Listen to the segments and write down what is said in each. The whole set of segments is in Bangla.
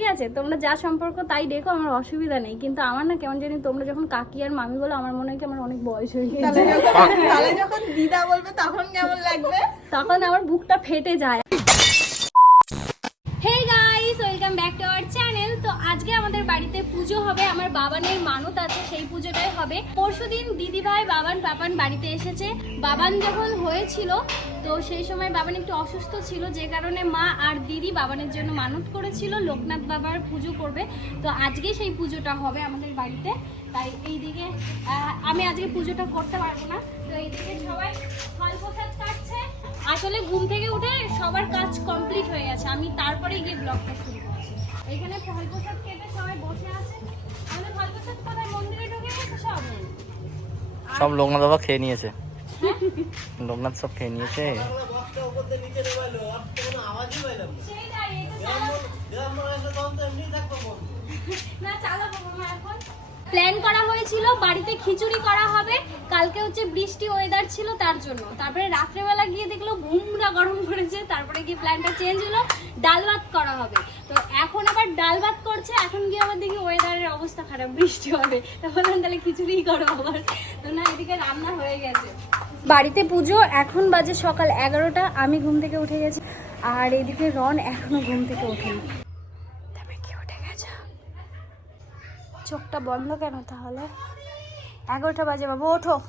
ঠিক আছে তোমরা যা সম্পর্ক তাই দেখো আমার অসুবিধা নেই। কিন্তু আমার না কেমন জানি তোমরা যখন কাকি আর মামি বলো আমার মনে হয় কি আমার অনেক বয়স হয়ে গেছে। তাহলে যখন দিদা বলবে তখন কেমন লাগবে? তখন আমার বুকটা ফেটে যায়। Hey guys welcome back to our channel তো আজকে আমাদের বাড়িতে পুজো হবে আমার বাবানের মানত আছে সেই পুজোটাই হবে। পরশুদিন দিদি ভাই বাবান পাপান বাড়িতে এসেছে। বাবান যখন হয়েছিল তো সেই সময় বাবান একটু অসুস্থ ছিল, যে কারণে মা আর দিদি বাবানের জন্য মানত করেছিল, লোকনাথ বাবার পুজো করবে। তো আজকে সেই পুজোটা হবে আমাদের বাড়িতে। তাই এইদিকে আমি আজকে পুজোটা করতে পারব না। তো এইদিকে সবাই ফল প্রসাদ কাটছে। আসলে ঘুম থেকে উঠে সবার কাজ কমপ্লিট হয়ে গেছে। আমি তারপরে গিয়ে ব্লগটা শুরু করছি। এখানে ফল প্রসাদ কেটে সবাই বসে আছে। আমাদের সব লোকনাথ বাবা খেয়ে নিয়েছে। লোকনাথ সব খেয়ে নিয়েছে। প্ল্যান করা হয়েছিল, বাড়িতে খিচুড়ি করা হবে। কালকে হচ্ছে বৃষ্টি ওয়েদার ছিল তার জন্য। তারপরে রাত্রেবেলা গিয়ে দেখল ঘুমরা গরম করেছে। তারপরে গিয়ে প্ল্যানটা চেঞ্জ হলো, ডাল ভাত করা হবে। তো এখন আবার ডাল ভাত করছে, এখন গিয়ে আবার দেখি ওয়েদারের অবস্থা খারাপ, বৃষ্টি হবে। তো বললাম তাহলে খিচুড়িই করো আবার। তো না, এদিকে রান্না হয়ে গেছে। বাড়িতে পুজো এখন বাজে সকাল এগারোটা আমি ঘুম থেকে উঠে গেছি। আর এদিকে রন এখনও ঘুম থেকে ওঠেনি। তবে কি উঠে গেছে? চোখটা বন্ধ কেন তাহলে? এগারোটা বাজে বাবু ওঠো।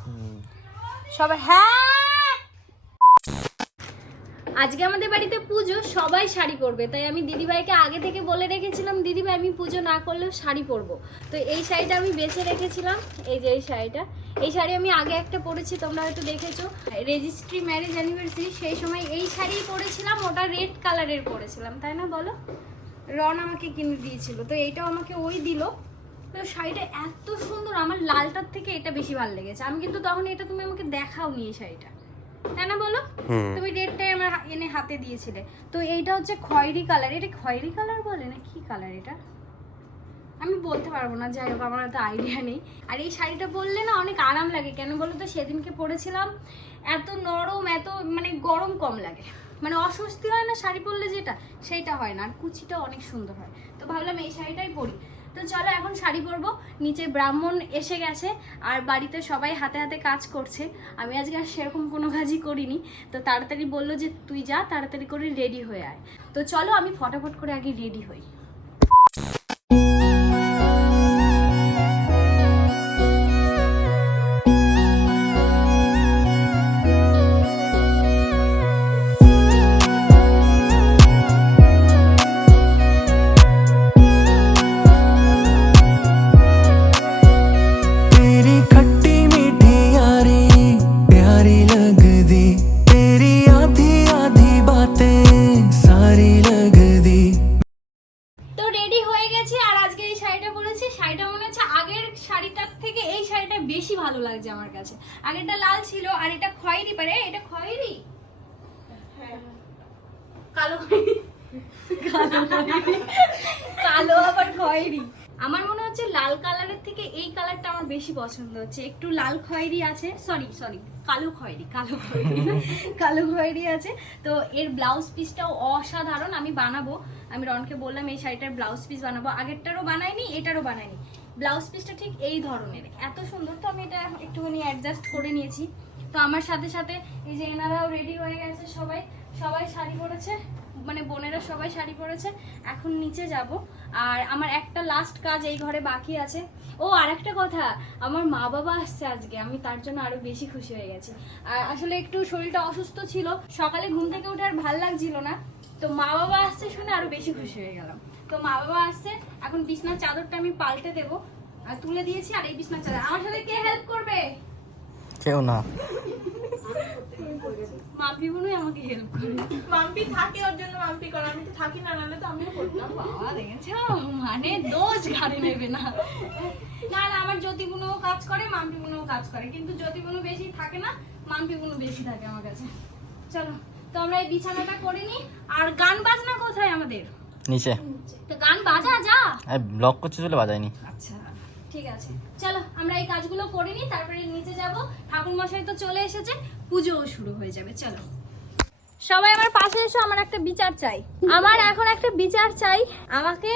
সবাই হ্যাঁ! আজকে আমাদের বাড়িতে পুজো, সবাই শাড়ি পরবে। তাই আমি দিদিভাইকে আগে থেকে বলে রেখেছিলাম, দিদিভাই, আমি পুজো না করলেও শাড়ি পরবো। তো এই শাড়িটা আমি বেছে রেখেছিলাম, এই যে এই শাড়িটা। এই শাড়ি আমি আগে একটা পরেছি, তোমরা হয়তো দেখেছ। রেজিস্ট্রি ম্যারেজ অ্যানিভার্সারি সেই সময় এই শাড়ি পরেছিলাম, ওটা রেড কালারের পরেছিলাম, তাই না বলো? রন আমাকে কিনে দিয়েছিল, তো এইটাও আমাকে ওই দিল। তো শাড়িটা এত সুন্দর, আমার লালটার থেকে এটা বেশি ভালো লেগেছে। আমি কিন্তু তখন এটা তুমি আমাকে দেখাও নি এই শাড়িটা। তাই না বলো? তুমি রেডটাই আমার এনে হাতে দিয়েছিলে। তো এইটা হচ্ছে খয়েরি কালার এটা খয়েরি কালার বলে না কি কালার এটা? আমি বলতে পারব না যাই হোক আমার তো আইডিয়া নেই। আর এই শাড়িটা পরলে না অনেক আরাম লাগে কেন বলো তো? সেদিনকে পরেছিলাম এত নরম এত মানে গরম কম লাগে। মানে অস্বস্তি হয় না শাড়ি পরলে যেটা? সেইটা হয় না আর কুচিটা অনেক সুন্দর হয়। তো ভাবলাম এই শাড়িটাই পরি। তো চলো এখন শাড়ি পরবো। নিচে ব্রাহ্মণ এসে গেছে আর বাড়িতে সবাই হাতে হাতে কাজ করছে। আমি আজকে আর সেরকম কোনো কাজই করিনি। তো তাড়াতাড়ি বলল যে তুই যা, তাড়াতাড়ি করে রেডি হয়ে আয়। তো চলো আমি ফটাফট করে আগে রেডি হই। শাড়িটা বেশি ভালো লাগছে আমার কাছে। আগেরটা লাল ছিল, আর এটা খয়েরি, পারে, এটা খয়েরি? কালো কালো আবার খয়েরি। আমার মনে হচ্ছে লাল কালারের থেকে এই কালারটা আমার বেশি পছন্দ হচ্ছে। একটু লাল খয়েরি আছে সরি সরি কালো খয়েরি কালো খয়েরি কালো খয়েরি আছে। তো এর ব্লাউজ পিসটাও অসাধারণ, আমি বানাবো। আমি রনকে বললাম, এই শাড়িটার ব্লাউজ পিস বানাবো। আগেরটারও বানাইনি, এটারও বানাইনি। ব্লাউজ পিসটা ঠিক এই ধরনের। এত সুন্দর তো আমি এটা একটুখানি অ্যাডজাস্ট করে নিয়েছি। তো আমার সাথে সাথে এই যে এনারাও রেডি হয়ে গেছে সবাই। সবাই শাড়ি পরেছে মানে বোনেরা সবাই শাড়ি পরেছে। এখন নিচে যাব। আর আমার একটা লাস্ট কাজ এই ঘরে বাকি আছে। ও আর একটা কথা, আমার মা বাবা আসছে আজকে। আমি তার জন্য আরও বেশি খুশি হয়ে গেছি। আর আসলে একটু শরীরটা অসুস্থ ছিল। সকালে ঘুম থেকে উঠে আর ভালো লাগছিল না। তো মা বাবা আসছে শুনে আরও বেশি খুশি হয়ে গেলাম। তো মা বাবা আসছে। এখন বিছনার চাদরটা আমি পাল্টে দেবো। আর তুলে দিয়েছি আর এই বিছনার চাদর। আমার সাথে কে হেল্প করবে? কেউ না। মাম্পি বোনই আমাকে হেল্প করে। মাম্পি থাকে ওর জন্য মাম্পি করে। আমি তো থাকি না নাহলে তো আমিও করতাম। বাবা দেখেছ? মানে দোষ ঘাড়ে নেবে না। না না আমার জ্যোতি বুনও কাজ করে মাম্পি বুনও কাজ করে। কিন্তু জ্যোতি বুনু বেশি থাকে না মাম্পি বুনু বেশি থাকে আমার কাছে। চলো তো আমরা এই বিছানাটা করে নি আর গান বাজনা কোথায় আমাদের? নিচে। তো গান বাজা যা। ব্লক করছে চলে বাজায়নি। আচ্ছা। ঠিক আছে। চলো আমরা এই কাজগুলো করে নিই তারপরে নিচে যাব। ঠাকুর মশাই তো চলে এসেছে পুজোও শুরু হয়ে যাবে চলো। সবাই আমার পাশে এসো আমার একটা বিচার চাই। আমার এখন একটা বিচার চাই। আমাকে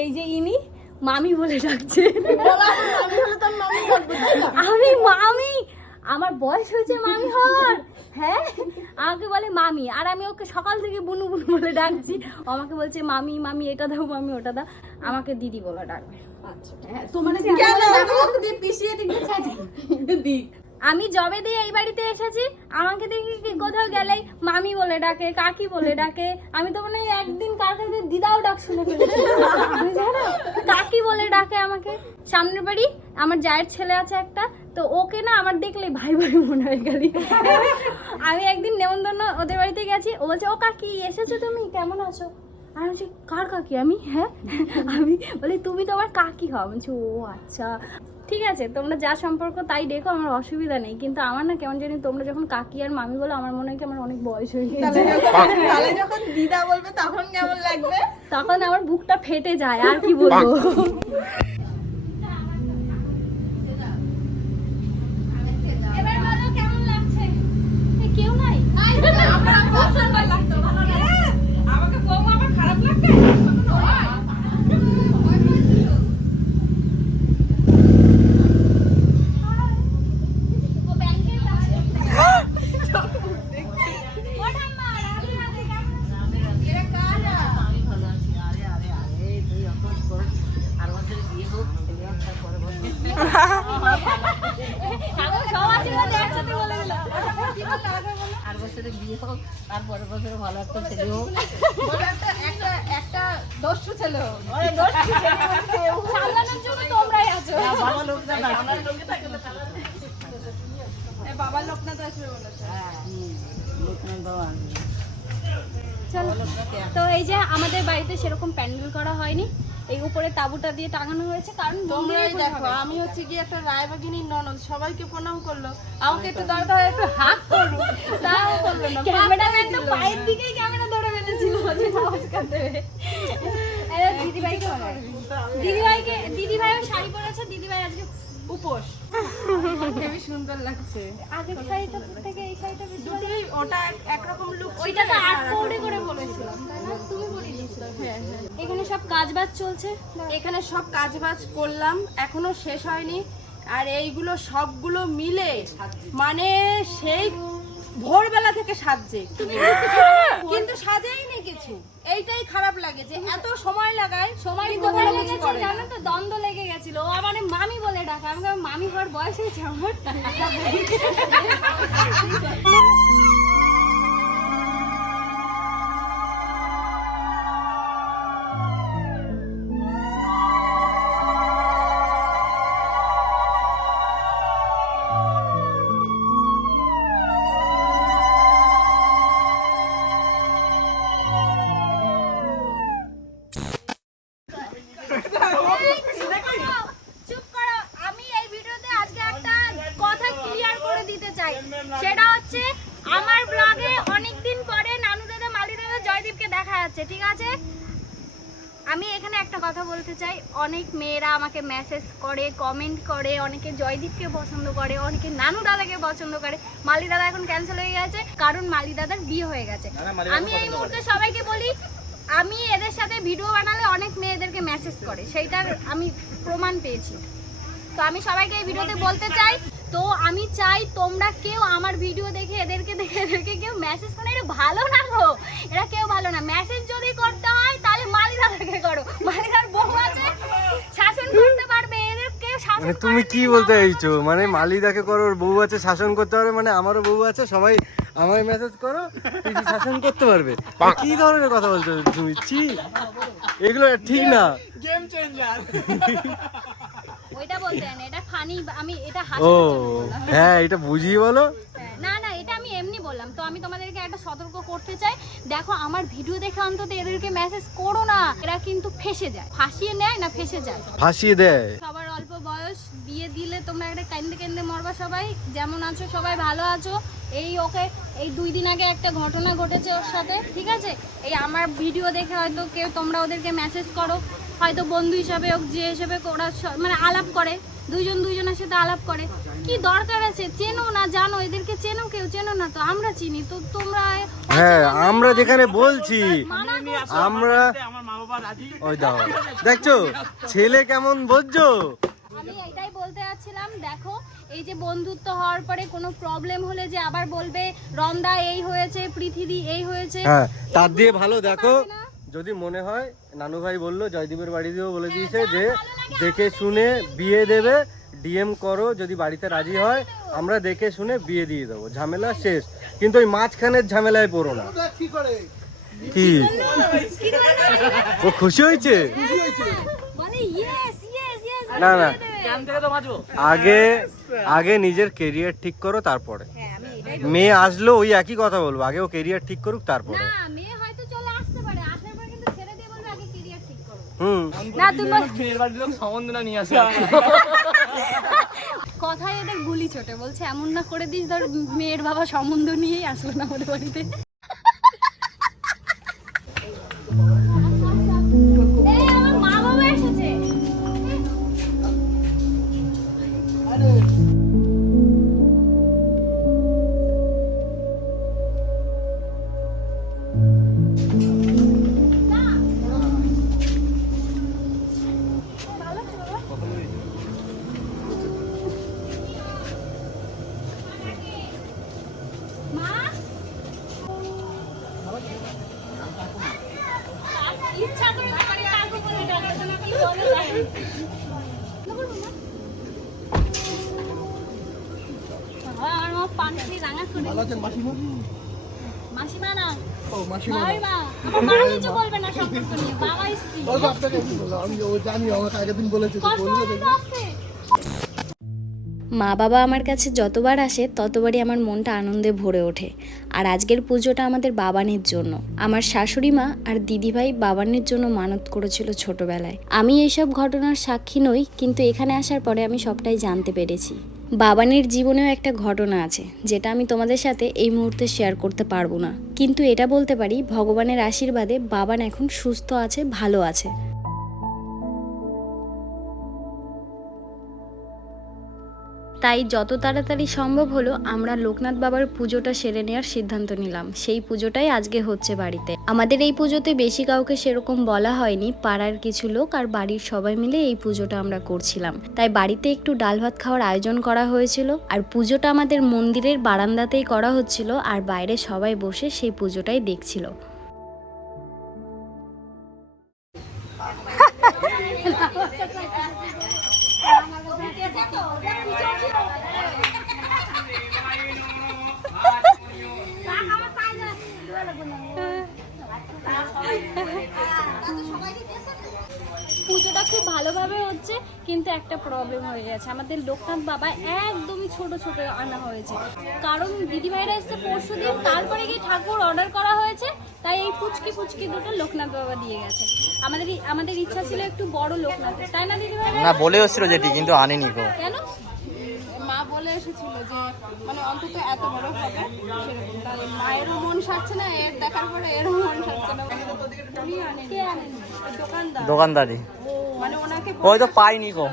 এই যে ইনি মামি বলে ডাকছে আমি মামি আমার বয়স হয়েছে মামি হওয়ার হ্যাঁ? আমাকে বলে মামি আর আমি ওকে সকাল থেকে বুনু বুনু বলে ডাকছি। আমাকে বলছে মামি মামি এটা দাও মামি ওটা দাও। আমাকে দিদি বলে ডাকবে। আমি জবে দিয়ে এই বাড়িতে এসেছি, আমাকে দেখি কি কোথাও গেলেই মামি বলে ডাকে, কাকি বলে ডাকে। আমি তো মনে হয় একদিন কার কাছে দিদাও ডাক শুনে কাকি বলে ডাকে আমাকে। সামনের বাড়ি আমার জায়ের ছেলে আছে একটা, তো ওকে না আমার দেখলে ভাই ভাই মনে হয় গেলি। আমি একদিন নেমন্তন্ন ওদের বাড়িতে গেছি, ও বলছে, ও কাকি, এসেছ তুমি? কেমন আছো? আর আমি বলছি, কার কাকি? আমি? হ্যাঁ আমি। বলি তুমি তো আমার কাকি হও। বলছি ও আচ্ছা। ঠিক আছে তোমরা যা সম্পর্ক তাই দেখো আমার অসুবিধা নেই। কিন্তু আমার না কেমন জানি তোমরা যখন কাকি আর মামি বলো আমার মনে হয় কি আমার অনেক বয়স হয়ে গেছে। তাহলে যখন দিদা বলবে তখন কেমন লাগবে? তখন আমার বুকটা ফেটে যায় আর কি বলব এবার বলো কেমন লাগছে এ, কেউ নাই আমার খুব সুন্দর লাগতো ভালো লাগে আমাকে বৌমা আমার খারাপ লাগবে ও ব্যাংকের কাছে ও ঠাম্মা, রাধে রাধে, কেমন আছো? এখন সব আশীর্বাদ একসাথে বলে দিল। কি বলল? আবার বলো। আর বছরে বিয়ে হোক তারপরে বছরে ভালো একটা ছেলে হোক। সামলানোর জন্য তোমরাই আছো। বাবা লোকটা ডাকবে। বাবার লোকনাথ আসবে বলেছে। হ্যাঁ, লোকনাথ বাবা চলো। তো এই যে আমাদের বাড়িতে সেরকম প্যান্ডেল করা হয়নি এই উপরে তাবুটা দিয়ে টাঙানো হয়েছে কারণ তোমরাই দেখো আমি হচ্ছে গিয়ে একটা রায়বাগিনীর ননদ সবাইকে প্রণাম করল। আমাকে একটু দরকার হয় একটু হাত করল তাও করল না ক্যামেরাম্যান তো পায়ের দিকেই ক্যামেরা ধরে ফেলেছিল যে নমস্কার দেবে? দিদিভাইকে দিদিভাইকে দিদিভাইও শাড়ি পরেছে দিদিভাই আজকে উপোস। হেবি সুন্দর লাগছে। আগের শাড়িটা থেকে এই শাড়িটা বেশি দুটোই ওটা একরকম লুক ওইটা তো আট পৌড়ে করে বলেছিলাম তাই না? তুমি পরিয়ে দিয়েছিলে হ্যাঁ হ্যাঁ। এখানে সব কাজ বাজ চলছে এখানে সব কাজ বাজ করলাম এখনও শেষ হয়নি। আর এইগুলো সবগুলো মিলে মানে সেই ভোরবেলা থেকে সাজছে কিন্তু সাজেইনি কিছু। এইটাই খারাপ লাগে যে এত সময় লাগায় সময় তো কোথায় লেগেছে জানো তো? দ্বন্দ্ব লেগে গেছিল। ও আমার মামি বলে ডাকা। আমি মামি হওয়ার বয়স হয়েছে আমার? আমাকে মেসেজ করে কমেন্ট করে অনেকে জয়দীপকে পছন্দ করে অনেকে নানু দাদাকে পছন্দ করে। মালি দাদা এখন ক্যান্সেল হয়ে গেছে কারণ মালি দাদার বিয়ে হয়ে গেছে। আমি এই মুহূর্তে সবাইকে বলি আমি এদের সাথে ভিডিও বানালে অনেক মেয়েদেরকে মেসেজ করে। সেইটার আমি প্রমাণ পেয়েছি। তো আমি সবাইকে এই ভিডিওতে বলতে চাই তো আমি চাই তোমরা কেউ আমার ভিডিও দেখে এদেরকে দেখে এদেরকে কেউ মেসেজ করে এটা ভালো না গো। এরা কেউ ভালো না। মেসেজ যদি করতে হয় তাহলে মালিদাদাকে করো। মালিদার বউ আছে শাসন করতে পারবে এদের কেউ শাসন মানে তুমি কি বলতে চাইছো? মানে মালিদাকে করো ওর বউ আছে শাসন করতে পারবে মানে আমারও বউ আছে সবাই আমায় মেসেজ করো পিসি শাসন করতে পারবে? কি ধরনের কথা বলছো তুমি? ছি এগুলো ঠিক না। গেম চেঞ্জার ওইটা বলতে না এটা ফানি আমি এটা হাসি ও হাসার জন্য বললাম। হ্যাঁ এটা বুঝিয়ে বলো। না না এটা আমি এমনি বললাম। তো আমি তোমাদেরকে একটা সতর্ক করতে চাই। দেখো আমার ভিডিও দেখে অন্তত এদেরকে মেসেজ করো না এরা কিন্তু ফেসে যায়। ফাঁসিয়ে নেয় না ফেসে যায়। ফাঁসিয়ে দেয়। অল্প বয়স, বিয়ে দিলে তোমরা একটা কেন্দ্রে কেন্দ্রে মরবা সবাই। যেমন আছো, সবাই ভালো আছো। এই ওকে, এই দুই দিন আগে একটা ঘটনা ঘটেছে ওর সাথে, ঠিক আছে? এই আমার ভিডিও দেখে হয়তো কেউ, তোমরা ওদেরকে মেসেজ করো। হয়তো বন্ধু হিসাবে হোক, যে হিসেবে ওরা মানে আলাপ করে। দুইজন দুইজনের সাথে আলাপ করে। কি দরকার আছে? চেনো না, জানো, এদেরকে চেনো কেউ, চেনো না তো, আমরা চিনি। তো তোমরা হ্যাঁ আমরা যেখানে বলছি আমরা ওই দাও। দেখছ? ছেলে কেমন বুঝছ আমি এটাই বলতে যাচ্ছিলাম দেখো এই যে বন্ধুত্ব হওয়ার পরে কোনো প্রবলেম হলে যে আবার বলবে রন্দা এই হয়েছে পৃথিবী এই হয়েছে। হ্যাঁ তার দিয়ে ভালো দেখো যদি মনে হয় নানু ভাই বলল জয়দীপের বাড়ি দিয়েও বলে দিয়েছে যে দেখে শুনে বিয়ে দেবে ডিএম করো যদি বাড়িতে রাজি হয় আমরা দেখে শুনে বিয়ে দিয়ে দেবো। ঝামেলা শেষ। কিন্তু ওই মাঝখানের ঝামেলায় পড়ো না। কি? ও খুশি হয়েছে? মানে না না। আগে আগে নিজের কেরিয়ার ঠিক করো তারপরে। মেয়ে আসলো ওই একই কথা বলব। আগে ও কেরিয়ার ঠিক করুক তারপরে। না মেয়ে হয়তো চলে আসতে পারে আসার পর কিন্তু কথায় এদের গুলি চটে। বলছে, এমন না করে দিস, ধর মেয়ের বাবা সম্বন্ধ নিয়েই আসলো না আমাদের বাড়িতে। ডাকছে না করে মাসিমা মা আমার কিছু বলবে না সম্পর্ক নিয়ে বাবা স্ত্রী কষ্ট হয়তো আছে। মা বাবা আমার কাছে যতবার আসে, ততবারই আমার মনটা আনন্দে ভরে ওঠে। আর আজকের পুজোটা আমাদের বাবানের জন্য। আমার শাশুড়ি মা আর দিদিভাই বাবানের জন্য মানত করেছিল ছোটবেলায়। আমি এইসব ঘটনার সাক্ষী নই, কিন্তু এখানে আসার পরে আমি সবটাই জানতে পেরেছি। বাবানের জীবনেও একটা ঘটনা আছে, যেটা আমি তোমাদের সাথে এই মুহূর্তে শেয়ার করতে পারব না। কিন্তু এটা বলতে পারি, ভগবানের আশীর্বাদে বাবান এখন সুস্থ আছে, ভালো আছে। তাই যত তাড়াতাড়ি সম্ভব হলো, আমরা লোকনাথ বাবার পুজোটা সেরে নেওয়ার সিদ্ধান্ত নিলাম। সেই পুজোটাই আজকে হচ্ছে বাড়িতে। আমাদের এই পুজোতে বেশি কাউকে সেরকম বলা হয়নি। পাড়ার কিছু লোক আর বাড়ির সবাই মিলে এই পুজোটা আমরা করছিলাম। তাই বাড়িতে একটু ডাল ভাত খাওয়ার আয়োজন করা হয়েছিল। আর পুজোটা আমাদের মন্দিরের বারান্দাতেই করা হচ্ছিল। আর বাইরে সবাই বসে সেই পুজোটাই দেখছিল। হচ্ছে কিন্তু একটা প্রবলেম হয়ে গেছে। আমাদের লোকনাথ বাবা একদমই ছোট ছোট আনা হয়েছে। কারণ দিদিভাইরা এসছে পরশু দিন তারপরে গিয়ে ঠাকুর অর্ডার করা হয়েছে তাই এই পুচকি পুচকি দুটো লোকনাথ বাবা দিয়ে গেছে। আমাদের আমাদের ইচ্ছা ছিল একটু বড় লোকনাথ তাই না দিদিভাই না বলেও ছিল যেটি কিন্তু আনেনি কেন? বলে এসেছিল যে মানে অন্তত এত বড় হবে সেরকম। মায়েরও মন সারছে না এর দেখার পরে এরও মন সারছে না। উনি আনেন দোকানদার? দোকানদারি মানে ওনাকে ওই তো পাইনি গো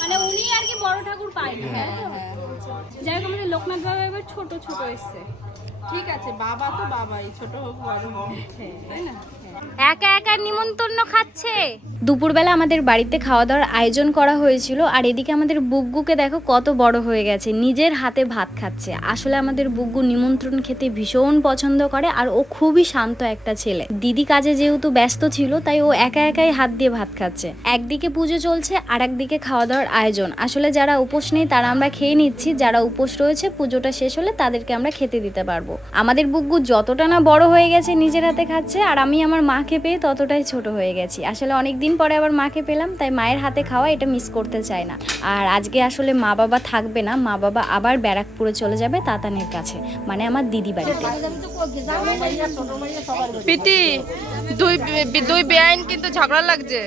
মানে উনি আর কি বড় ঠাকুর পায়নি হ্যাঁ যাই হোক আমাদের লোকনাথ বাবা এবার ছোট ছোট এসছে। ঠিক আছে বাবা তো বাবাই ছোট হোক বড় হোক। তাই না? একা একা নিমন্ত্রণ খাচ্ছে? দুপুরবেলা আমাদের বাড়িতে খাওয়া দাওয়ার আয়োজন করা হয়েছিল, আর এদিকে আমাদের বুগ্গুকে দেখো কত বড় হয়ে গেছে, নিজের হাতে ভাত খাচ্ছে। আসলে আমাদের বুগ্গু নিমন্ত্রণ খেতে ভীষণ পছন্দ করে, আর ও খুবই শান্ত একটা ছেলে। দিদি কাজে যেহেতু ব্যস্ত ছিল, তাই ও একা একাই হাত দিয়ে ভাত খাচ্ছে। একদিকে পুজো চলছে আর একদিকে খাওয়া দাওয়ার আয়োজন। আসলে যারা উপোস নেই, তারা আমরা খেয়ে নিচ্ছি, যারা উপোস রয়েছে, পুজোটা শেষ হলে তাদেরকে আমরা খেতে দিতে পারব। আমাদের বুগ্গু যতটা না বড় হয়ে গেছে, নিজের হাতে খাচ্ছে, আর আমি আমার মাকে পেয়ে ততটাই ছোট হয়ে গেছি। আসলে অনেক দিন পরে আবার মাকে পেলাম, তাই মায়ের হাতে খাওয়া এটা মিস করতে চায় না। আর আজকে আসলে মা বাবা থাকবে না, মা বাবা আবার ব্যারাকপুরে চলে যাবে তাতানের কাছে মানে আমার দিদি বাড়িতে। প্রীতি, দুই দুই বেআইন কিন্তু ঝগড়া লাগছে।